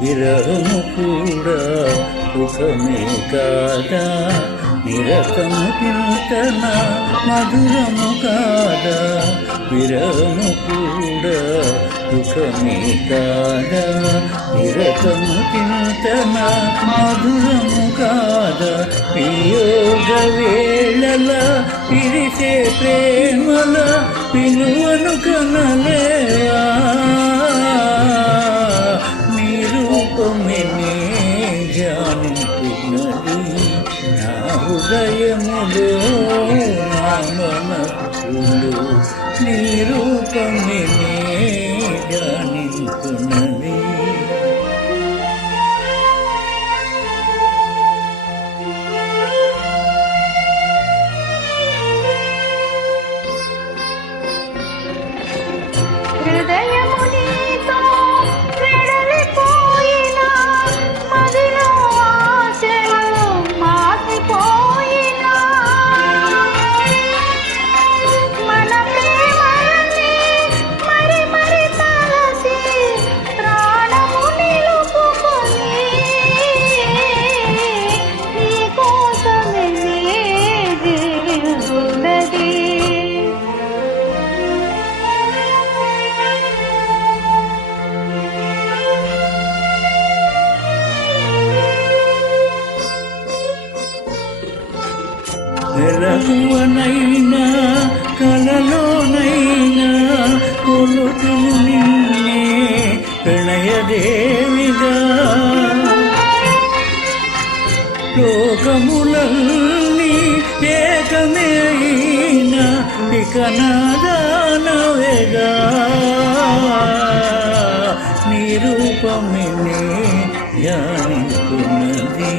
విరహము కూడా సుఖమే కాదా, నిరతము చింతన మధురము కాదా. విరహము కూడా సుఖమే కాదా, నిరతము చింతన మధురము కాదా. వియోగ వేళల విరిసే ప్రేమల పిలువను కనలేవా. నా హృదయములో నా మనసులు నీ రూపమే ధ్యానించున్నది. మెలకువనైనా కలలోనైనా కొలుతును నిన్నే ప్రణయదేవిగా. లోకములన్నీ ఏకమే అయినా ఇక నాదానవేగా. నీ రూపమే ధ్యానిస్తున్నది.